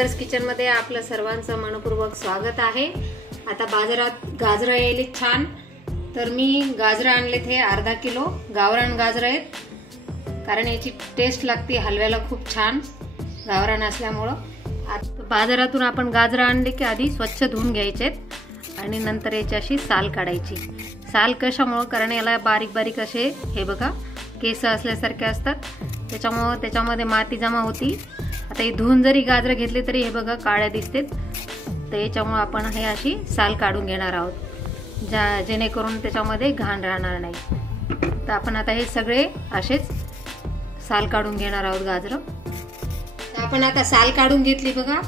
Mother's kitchen मध्ये आपलं सर्वांचं मनपूर्वक स्वागत आहे। आता बाजारात गाजरं यायले छान, तर मी गाजरं आणलेत हे अर्धा किलो गावरान गाजरं आहेत, कारण याची टेस्ट लागते हलव्याला खूप छान गावरान असल्यामुळे। बाजारातून आपण गाजरं आणले की आधी स्वच्छ धुवून घ्यायचे आणि नंतर याची अशी साल काढायची। साल कशामुळे, कारण याला बारीक बारीक असे हे बघा केस असल्यासारखे असतात, त्याच्यामुळे त्याच्यामध्ये माती जमा होती। आता हे धुवून जरी गाजरं घेतले तरी हे बघा काळ्या दिसतात, तर याच्यामुळे आपण हे अशी साल काढून घेणार आहोत, जेणेकरून त्याच्यामध्ये घाण राहणार नाही। तर आपण आता हे सगळे असेच साल काढून घेणार आहोत गाजरं। तर आपण आता साल काढून घेतली बघा,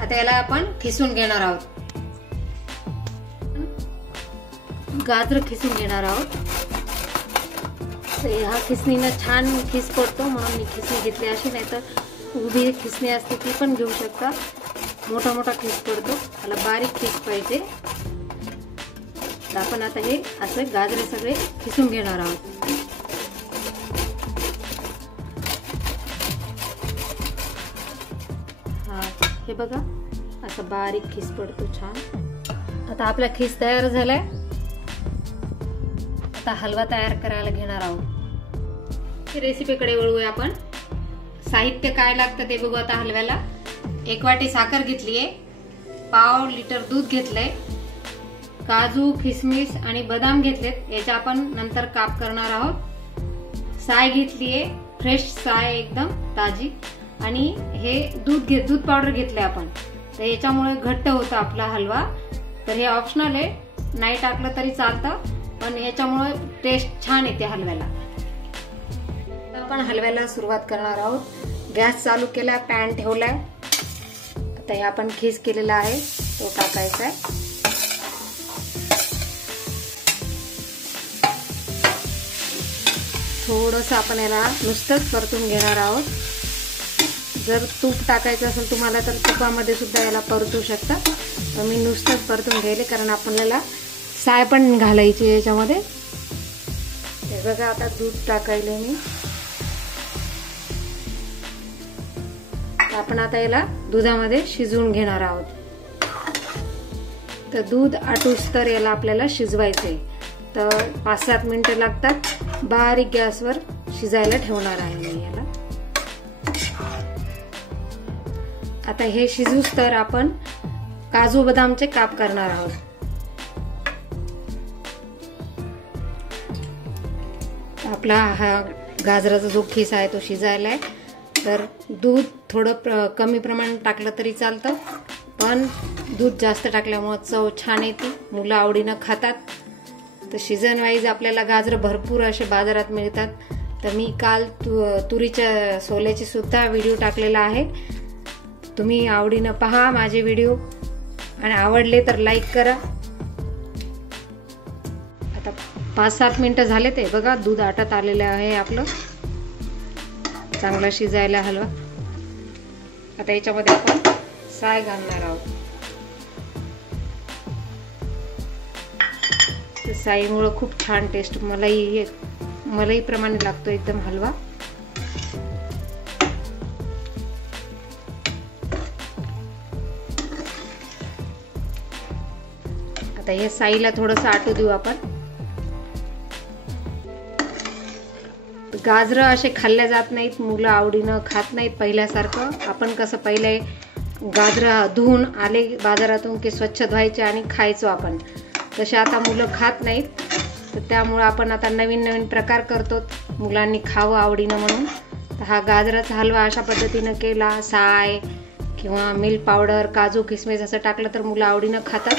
आता याला आपण खिसून घेणार आहोत। गाजर खिसून घेणार आहोत। ह्या खिसणीने छान खिस पडतो, म्हणून मी खिसणी घेतली, अशी नाही तर उभी खिसणी असते ती पण घेऊ शकता। मोठा मोठा खिस पडतो, त्याला बारीक खिस पाहिजे। तर आपण आता हे असे गाजरे सगळे खिसून घेणार आहोत। हा हे बघा असं बारीक खिस पडतो छान। आता आपला खिस तयार झालाय, आता हलवा तयार करायला घेणार आहोत। रेसिपीकडे वळूया आपण। साहित्य काय लागतं ते बघू आता हलव्याला। 1 वाटी साखर घेतलीये, पाव लिटर दूध घेतलंय, काजू किसमिस आणि बदाम घेतलेत, याच्या आपण नंतर काप करणार आहोत। साय घेतलीये, फ्रेश साय एकदम ताजी, आणि हे दूध पावडर घेतले आपण, तर याच्यामुळे घट्ट होतं आपला हलवा। तर हे ऑप्शनल आहे, नाही टाकलं तरी चालतं, पण याच्यामुळे टेस्ट छान येते हलव्याला। तर आपण हलव्याला सुरुवात करणार आहोत। गॅस चालू केला, पॅन ठेवलाय, आता हे आपण खीस केलेला आहे तो टाकायचा आहे। थोडस आपण याला नुसतंच परतून घेणार आहोत। जर तूप टाकायचं असेल तुम्हाला तर तुपामध्ये सुद्धा याला परतू शकता, तर मी नुसतंच परतून घ्यायले, कारण आपल्याला साय पण घालायची याच्यामध्ये। हे बघा आता दूध टाकायले मी, आपण आता याला दुधामध्ये शिजवून घेणार आहोत। तर दूध आटूस तर याला आपल्याला शिजवायचंय, तर 5-7 मिनिटं लागतात। बारीक गॅसवर शिजायला ठेवणार आहे मी याला। आता हे शिजूस तर आपण काजू बदामचे काप करणार आहोत। आपला हा गाजराचा जो खिस आहे तो शिजायला आहे, तर दूध थोडं कमी प्रमाणात टाकलं तरी चालतं, पण दूध जास्त टाकल्यामुळे चव छान येते, मुलं आवडीनं खातात। तर सीझन वाईज आपल्याला गाजरं भरपूर असे बाजारात मिळतात, तर मी काल तुरीच्या सोल्याची सुद्धा व्हिडिओ टाकलेला आहे, तुम्ही आवडीनं पहा माझे व्हिडिओ, आणि आवडले तर लाईक करा। आता 5-7 मिनिटं झाले, ते बघा दूध आटत आलेलं आहे आपलं, चांगला शिजायला हलवा। आता याच्यामध्ये आपण साय घालणार आहोत। साईमुळे खूप छान टेस्ट मलाई प्रमाणे लागतो एकदम हलवा। आता हे साईला थोडंसं आटू देऊ आपण। गाजरं असे खाल्ल्या जात नाहीत, मुलं आवडीनं खात नाहीत पहिल्यासारखं। आपण कसं पहिले गाजरं धुवून आले बाजारातून की स्वच्छ धुवायचे आणि खायचो आपण, तसे आता मुलं खात नाहीत। तर त्यामुळे आपण आता नवीन प्रकार करतो, मुलांनी खावं आवडीनं म्हणून। तर हा गाजराचा हलवा अशा पद्धतीनं केला, साय किंवा मिल्क पावडर, काजू किसमिस असं टाकलं तर मुलं आवडीनं खातात।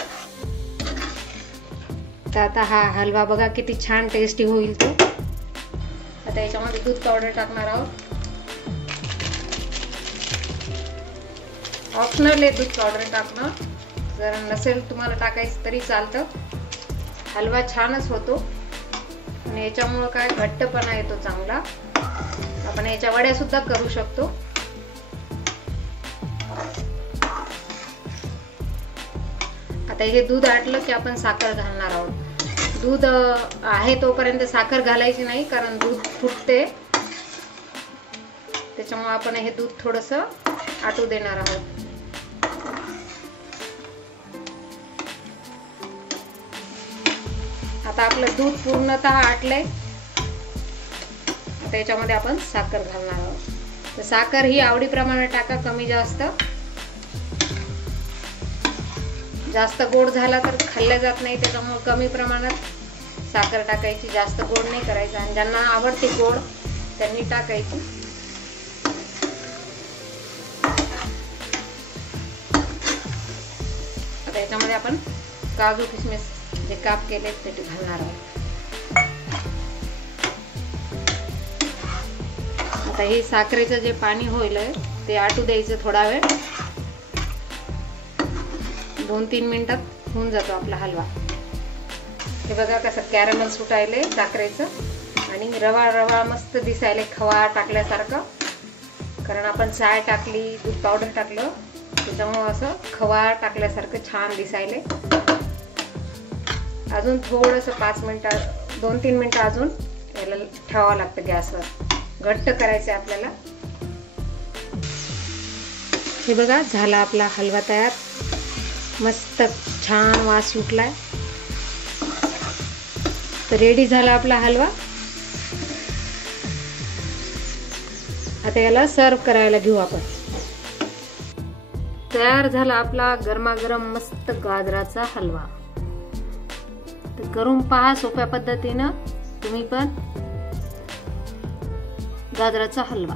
तर आता हा हलवा बघा किती छान टेस्टी होईल तो। आता याच्यामध्ये दूध पावडर टाकणार आहोत, ऑप्शनल आहे दूध पावडर टाकणं, जर नसेल तुम्हाला टाकायचं तरी चालतं। हलवा छानच होतो आणि याच्यामुळे काय घट्टपणा येतो चांगला। आपण याच्या वड्या सुद्धा करू शकतो। आता हे दूध आटलं की आपण साखर घालणार आहोत। दूध आहे तोपर्यंत साखर घालायची नाही, कारण दूध फुटते, त्याच्यामुळे आपण हे दूध थोडंसं आटू देणार आहोत. आता आपलं दूध पूर्णतः आटलंय. आता याच्यामध्ये आपण साखर घालणार आहोत. तर साखर ही आवडीप्रमाणे टाका, कमी जास्त. जास्त गोड झाला तर खाल्लं जात नाही, त्याच्यामुळे कमी प्रमाणात साखर टाकायची, जास्त गोड नाही करायचं. आणि ज्यांना आवडते गोड त्यांनी टाकायची. आता याच्यामध्ये आपण काजू किसमिस जे काप केले ते घालणार आहोत. आता हे साखरेचं जे पाणी होईल ते आटू द्यायचं थोडा वेळ. 2-3 मिनिटात होऊन जातो आपला हलवा. हे बघा कसं कॅरमल सुटायले साखरेचं आणि रवा रवा मस्त दिसायले खवा टाकल्यासारखं. कारण आपण चाय टाकली, दूध पावडर टाकलं, त्याच्यामुळे असं खवा टाकल्यासारखं छान दिसायले. अजून थोडंसं 2-3 मिनिटं अजून याला ठेवावं लागतं गॅसवर. घट्ट करायचं आपल्याला. हे बघा झाला आपला हलवा तयार. मस्त छान वास सुटलाय. तर रेडी झाला आपला हलवा. आता याला सर्व करायला घेऊ आपण. तयार झाला आपला गरमागरम मस्त गाजराचा हलवा. तर करून पहा सोप्या पद्धतीनं तुम्ही पण गाजराचा हलवा.